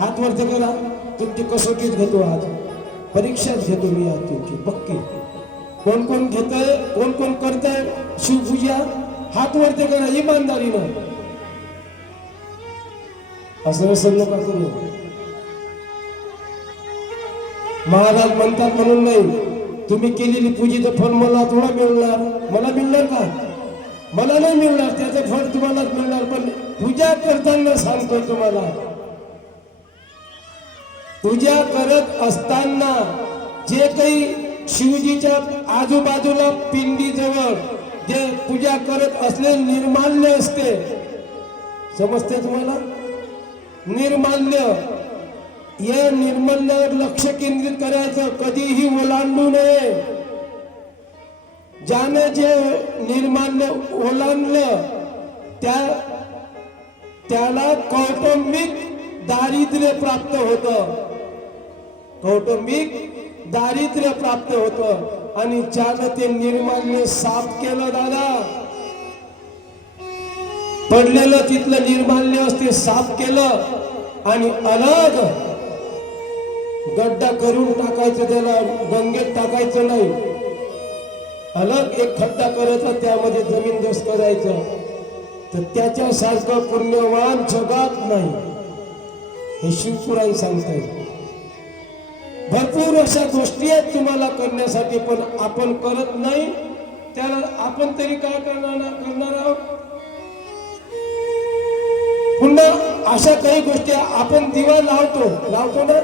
हात वरती करा तुमची कसोटीच घेतो आज. परीक्षाच घेतो मी आज तुमची पक्की. कोण कोण घेतय कोण कोण करतय शिवपूजा हात वरती करा इमानदारीनं. असं असं नका करू. महाराज म्हणतात म्हणून नाही तुम्ही केलेली पूजेचं फळ मला थोडा मिळणार. मला मिळणार का? मला नाही मिळणार त्याचं फळ तुम्हालाच मिळणार पण पूजा करताना सांगतो तुम्हाला. पूजा करत असताना जे काही शिवजीच्या आजूबाजूला पिंडी जवळ जे पूजा करत असले निर्माल्य असते. समजते तुम्हाला? निर्माल्य. या निर्मल्यावर लक्ष केंद्रित करायचं कधीही ओलांडू नये. ज्याने जे निर्माल्य ओलांडलं त्या त्याला कौटुंबिक दारिद्र्य प्राप्त होतं. कौटुंबिक दारिद्र्य प्राप्त होत आणि ज्यानं ते निर्माल्य साफ केलं दादा. पडलेलं तिथलं निर्माल्य असते साफ केलं आणि अलग गड्डा करून टाकायचं त्याला गंगेत टाकायचं नाही. अलग एक खड्डा करायचा त्यामध्ये जमीन दोष करायचं. तर त्याच्यासारखं पुण्यवान जगात नाही. हे शिवपुराण सांगताय. भरपूर अशा गोष्टी आहेत तुम्हाला करण्यासाठी पण आपण करत नाही. त्याला आपण तरी काय करणार करणार आहोत? पुन्हा अशा काही गोष्टी आपण दिवा लावतो. लावतो ना?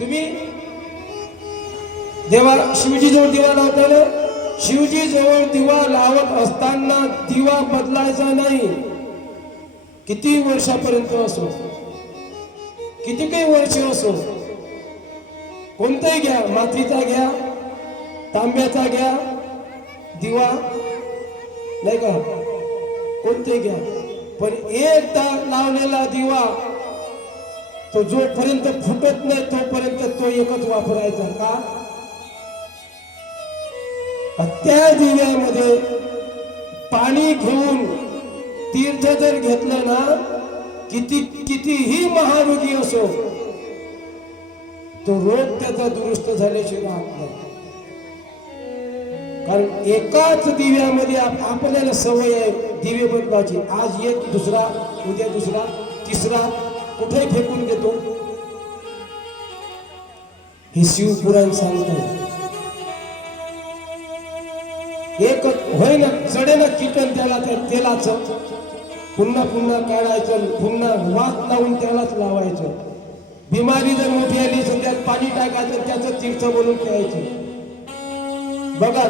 तुम्ही देवा शिवजी जवळ दिवा लावताना शिवजी जवळ दिवा लावत असताना दिवा बदलायचा नाही. किती वर्षापर्यंत असो? किती काही वर्ष असो कोणताही घ्या मातीचा घ्या तांब्याचा घ्या दिवा नाही का? कोणते घ्या. पण एकदा लावलेला दिवा तो जोपर्यंत फुटत नाही तोपर्यंत तो एकच वापरायचा का? त्या दिव्यामध्ये पाणी घेऊन तीर्थ जर घेतलं ना किती कितीही महारोगी असो तो रोग त्याचा दुरुस्त झाल्याशिवाय राहत नाही. कारण एकाच दिव्यामध्ये आपल्याला सवय आहे दिवे बदलाची आज एक दुसरा उद्या दुसरा तिसरा कुठे फेकून देतो हे शिवपुराण सांगतो एक होय ना चढे ना किटन त्याला त्या तेलाचं. पुन्हा पुन्हा काढायचं पुन्हा वात लावून त्यालाच लावायचं. बिमारी जर मोठी आली तर त्यात पाणी टाकायचं त्याचं तीर्थ म्हणून खेळायचं. बघा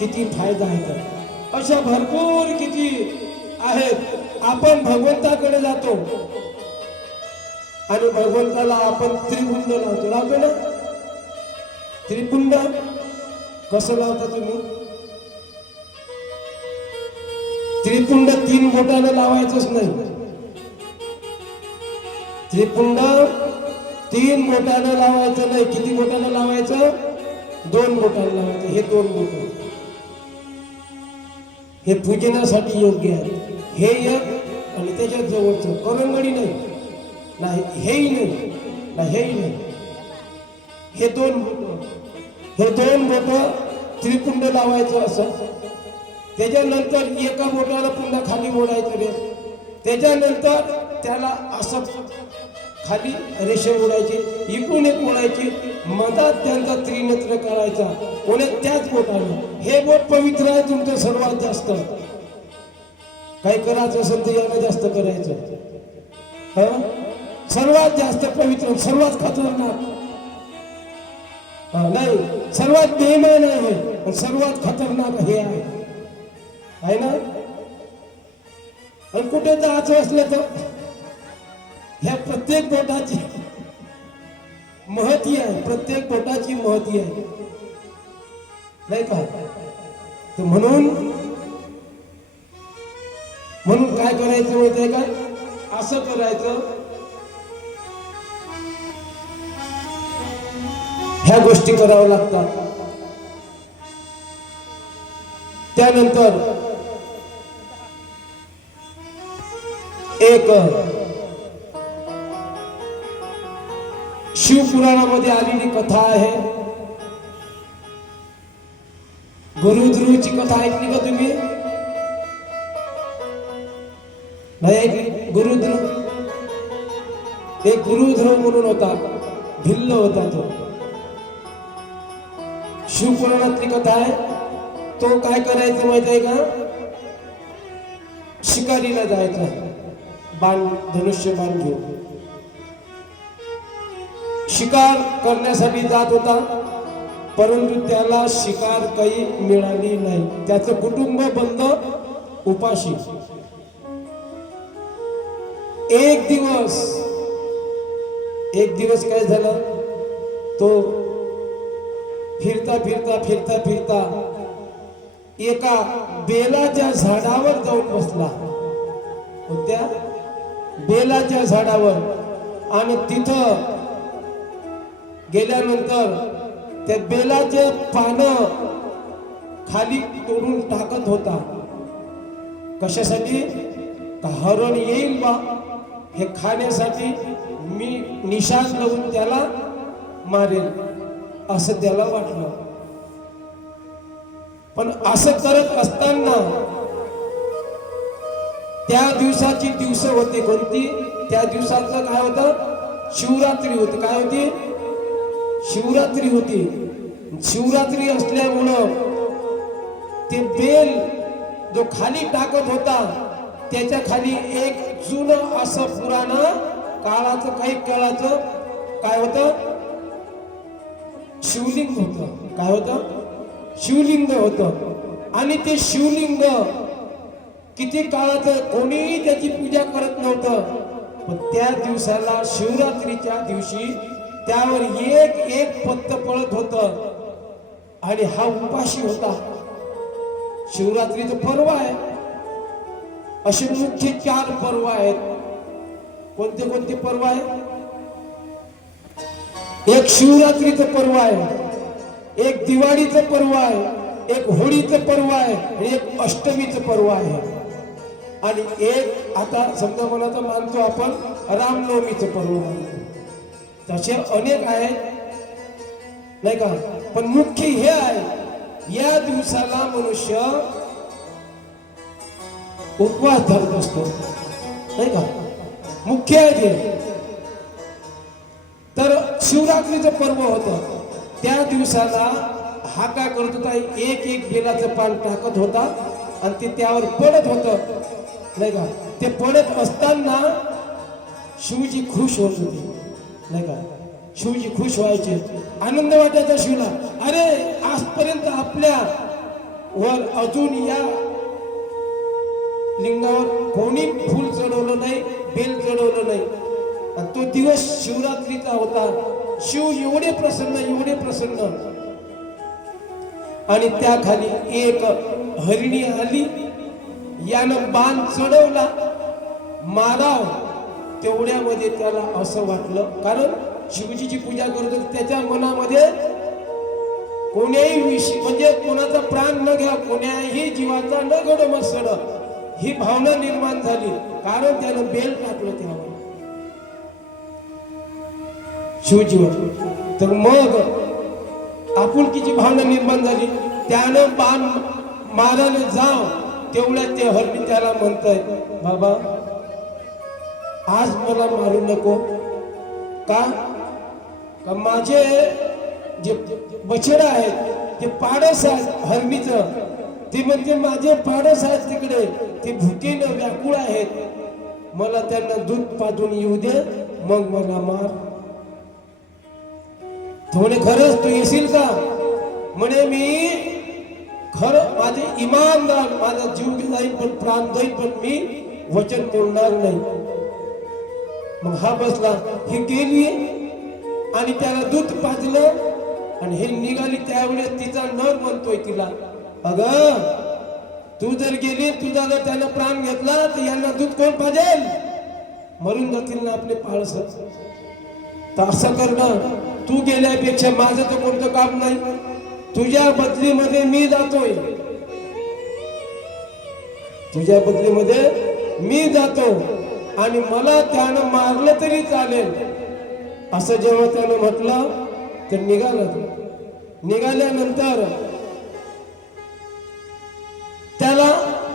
किती फायदा आहे तर अशा भरपूर किती आहेत. आपण भगवंताकडे जातो. आणि भगवंताला आपण त्रिपुंड लावतो. लावतो ना? त्रिपुंड कसं लावता तुम्ही? त्रिपुंड तीन बोटाने लावायचंच नाही. त्रिपुंड तीन बोटाने लावायचं नाही. किती बोटानं लावायचं? दोन बोटाने लावायचं. हे दोन बोट. हे पूजनासाठी योग्य आहे. हे एक आणि त्याच्यात जवळचं. करंगडी नाही. नाही हेही नाही. नाही हेही नाही. हे दोन बोट. हे दोन बोट त्रिपुंड लावायचं असं. त्याच्यानंतर एका बोटाला पुन्हा खाली ओढायचं रे. त्याच्यानंतर त्याला असं खाली रेषे ओढायची इकडून एक ओढायची. मधात त्यांचा त्रिनेत्र करायचा. कोणी त्याच बोटाने. हे बोट पवित्र आहे तुमचं सर्वात जास्त. काही करायचं असेल तर याला जास्त करायचं. सर्वात जास्त पवित्र सर्वात खतरनाक. हा, नाही सर्वात बेमान आहे. पण सर्वात खतरनाक हे आहे. आहे ना? आणि कुठे जायचं असलं तर ह्या प्रत्येक बोटाची महती आहे प्रत्येक बोटाची महती आहे. नाही का? तर म्हणून म्हणून काय करायचं माहितीये का? असं करायचं. ह्या गोष्टी कराव्या लागतात. त्यानंतर एक. शिवपुराणामध्ये आलेली कथा आहे. गुरुध्रुवची कथा ऐकली का तुम्ही? नाही ऐकली. गुरुध्रुव एक गुरुध्रुव म्हणून होता. भिल्ल होता तो. शिवपुराणातली कथा आहे. तो काय करायचं माहीत आहे का? शिकारीला जायचं. बाण धनुष्य बाण घेऊन. शिकार करण्यासाठी जात होता परंतु त्याला शिकार काही मिळाली नाही. त्याचं कुटुंब बंद उपाशी. एक दिवस एक दिवस काय झालं? तो फिरता फिरता फिरता फिरता एका बेलाच्या झाडावर जाऊन बसला. त्या बेलाच्या झाडावर. आणि तिथं गेल्यानंतर त्या बेलाचे पानं खाली तोडून टाकत होता. कशासाठी? हरण येईल बा? हे खाण्यासाठी मी निशाण लावून त्याला मारेल असं त्याला वाटलं. पण असं करत असताना त्या दिवसाची दिवस होती कोणती? त्या दिवसाचं काय होतं? शिवरात्री होती. काय होती? शिवरात्री होती. शिवरात्री असल्यामुळं ते बेल जो खाली टाकत होता त्याच्याखाली एक जुनं असं पुराण काळाचं काही काळाचं काय होतं? शिवलिंग होत. काय होतं? शिवलिंग होत. आणि ते शिवलिंग किती काळाचं कोणीही त्याची पूजा करत नव्हतं. पण त्या दिवसाला शिवरात्रीच्या दिवशी त्यावर एक एक पत्त पळत होत. आणि हा उपाशी होता. शिवरात्रीचं पर्व आहे. असे मुख्य चार पर्व आहेत. कोणते कोणते पर्व आहे एक शिवरात्रीचं पर्व आहे. एक दिवाळीचं पर्व आहे. एक होळीचं पर्व आहे. आणि एक अष्टमीचं पर्व आहे. आणि एक आता समजा मनाचं मानतो आपण रामनवमीचं पर्व मानतो. तसे अनेक आहेत. नाही का? पण मुख्य हे आहे या दिवसाला मनुष्य उपवास धरत असतो. नाही का? मुख्य आहे ते. तर शिवरात्रीचं पर्व होतं. त्या दिवसाला हा काय करत होता एक एक बेलाचं पान टाकत होता. आणि ते त्यावर पडत होतं. नाही का? ते पडत असताना शिवजी खुश होत होते नाही का? शिवजी खुश व्हायचे. आनंद वाटायचा शिवला. अरे आजपर्यंत आपल्या वर अजून या लिंगावर कोणी फूल चढवलं नाही बेल चढवलं नाही. आणि तो दिवस शिवरात्रीचा होता. शिव एवढे प्रसन्न एवढे प्रसन्न. आणि त्या खाली एक हरिणी आली. यानं बाण चढवला. माराव तेवढ्यामध्ये त्याला असं वाटलं. कारण शिवजीची पूजा करत होते, त्याच्या मनामध्ये कोण्याही विषय म्हणजे कोणाचा प्राण न घ्या कोण्याही जीवाचा न घड मसड ही भावना निर्माण झाली. कारण त्यानं बेल टाकलं त्यावर. शिवजीवर. तर मग आपुलकीची भावना निर्माण झाली. त्यानं बाण मारायला जाव तेवढ्यात ते हरणी त्याला म्हणतय बाबा आज मला मारू नको. का? का माझे जे बछड आहेत ते पाडस आहेत हरमीच ते म्हणजे माझे पाडस आहेत तिकडे. ते भुकेनं व्याकुळ आहेत. मला त्यांना दूध पाजून येऊ दे मग मला मार. थोडे खरंच तू येशील का? म्हणे मी खरं माझे इमानदार माझा जीव जाईल पण प्राण जाईल पण मी वचन बोलणार नाही. मग हा बसला ही गेली आणि त्याला दूध पाजलं आणि हे निघाली त्यावेळेस तिचा नर म्हणतोय तिला. अग तू जर गेली तुझा जर त्यानं प्राण घेतला तर यांना दूध कोण पाजेल? मरून जातील ना आपले पाळस. तर असं करणं तू गेल्यापेक्षा माझं तर कोणतं काम नाही. तुझ्या बदलीमध्ये मी जातोय. तुझ्या बदलीमध्ये मी जातो आणि मला त्यानं मारलं तरी चालेल. असं जेव्हा त्यानं म्हटलं तर निघालं निघाल्यानंतर त्याला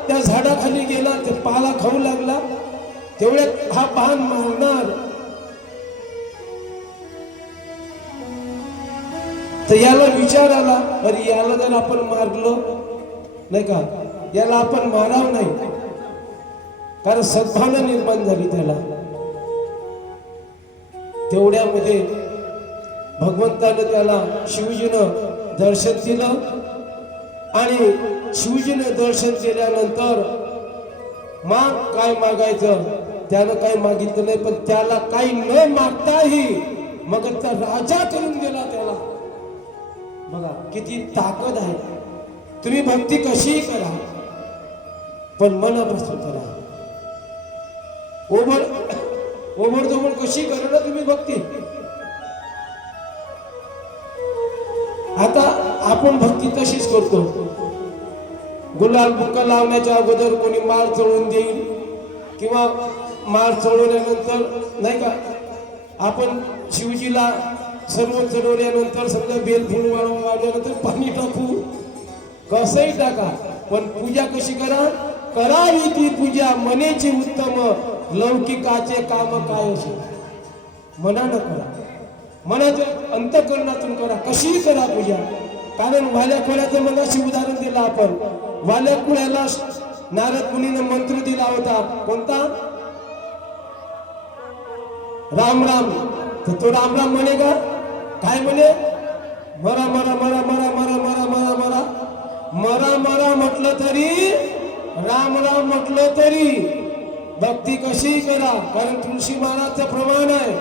त्या झाडाखाली गेला ते पाला खाऊ लागला. तेवढ्यात हा पान मारणार. तर याला विचार आला अरे याला जर आपण मारलो नाही का? याला आपण माराव नाही. कारण सद्भावना निर्माण झाली त्याला. तेवढ्यामध्ये भगवंतानं त्याला शिवजीनं दर्शन दिलं आणि शिवजीनं दर्शन केल्यानंतर माग काय मागायचं त्यानं काही मागितलं नाही पण त्याला काही न मागताही मग त्या राजा करून गेला त्याला. बघा किती ताकद आहे. तुम्ही भक्ती कशीही करा पण मनापासून करा ओबड ओबडधोबड कशी करा ना तुम्ही भक्ती. आता आपण भक्ती तशीच करतो. गुलाल बुक्का लावण्याच्या अगोदर कोणी माळ चढवून देईल किंवा माळ चढवल्यानंतर नाही का आपण शिवजीला सर्व चढवल्यानंतर समजा बेलफूल वाढ- वाढल्यानंतर पाणी टाकू. कसंही टाका पण पूजा कशी करा? करावी ती पूजा. मनेची उत्तम लौकिकाचे काम काय असे? मनानं करा. मनाच्या अंतकरणातून करा. कशीही करा पूजा. कारण वाल्या खोळ्याचं उदाहरण दिलं आपण. वाल्या कुळ्याला नारद मुनीनं मंत्र दिला होता. कोणता? राम राम. तर तो राम राम म्हणे का? काय म्हणे? मरा मरा मरा मरा मरा मरा मरा मरा. मरा मरा म्हटलं तरी राम राम म्हटलं तरी भक्ती कशी करा कारण तुलसी महाराजचं प्रमाण आहे.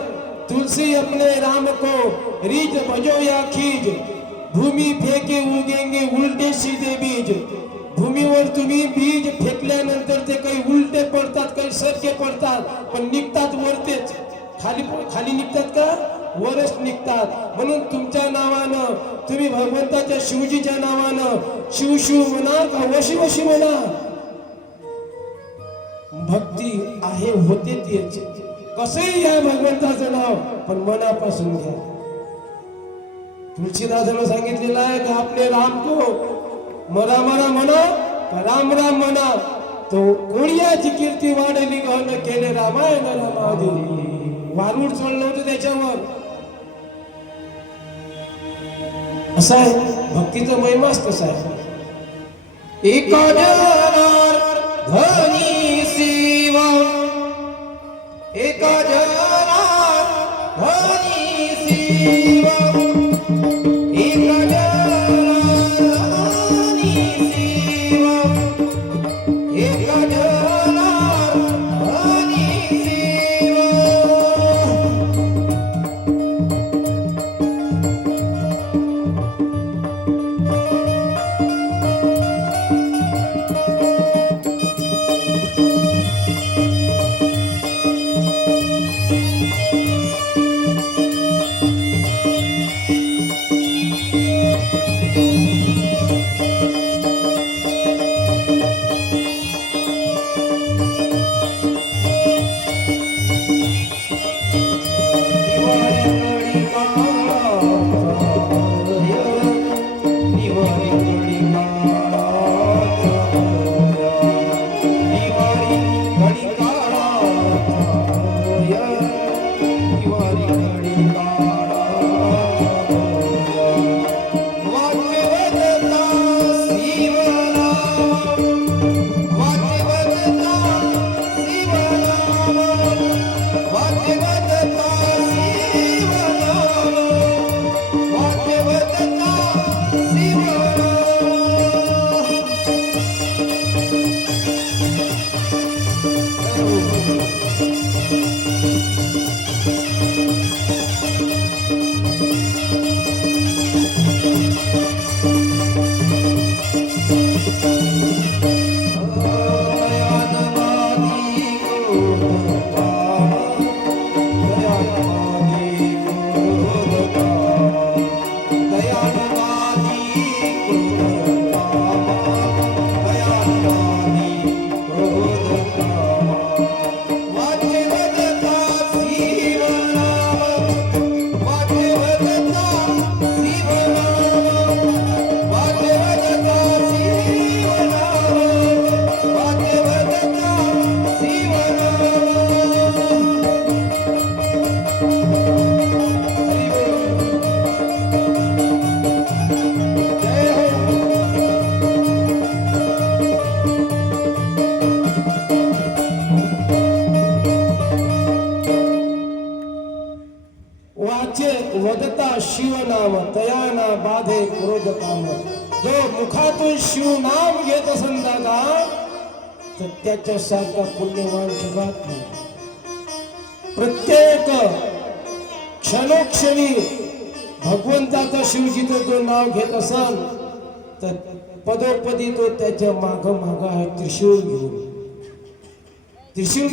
तुलसी अपने राम को रीज भजो या खीज. भूमी फेके उगेंगे उलटे सीधे बीज. भूमीवर तुम्ही बीज फेकल्यानंतर ते काही उलटे पडतात काही सरके पडतात पण निघतात वरतेच. खाली खाली निघतात का? वरच निघतात. म्हणून तुमच्या नावानं तुम्ही भगवंताच्या शिवजीच्या नावानं शिव शिव म्हणा का? वशी वशी म्हणा. भक्ती आहे होते ती कसंही घ्या भगवंताचं नाव पण मनापासून घ्या. तुळशीदासानं सांगितलेलं आहे का आपले राम को मरा मरा म्हणा राम राम म्हणा तो कोणियाची कीर्ती वाढली गहन केले रामायण रामादी. वारूड चढलं होतं त्याच्यावर. असं आहे. भक्तीचा महिमाच तसा आहे. ध्वनी धनी सेवा एकादर धनी सेवा Música वदता शिवनाम तयाना बाधे क्रोध काम जो मुखातून शिवनाम घेत असेल दादा तर त्याच्या सारखा पुण्यवान जगात नाही. प्रत्येक क्षणोक्षणी भगवंताचा शिवजीचं तो नाव घेत असाल तर पदोपदी तो त्याच्या माग माग आहे त्रिशूळ घेऊन. त्रिशूळ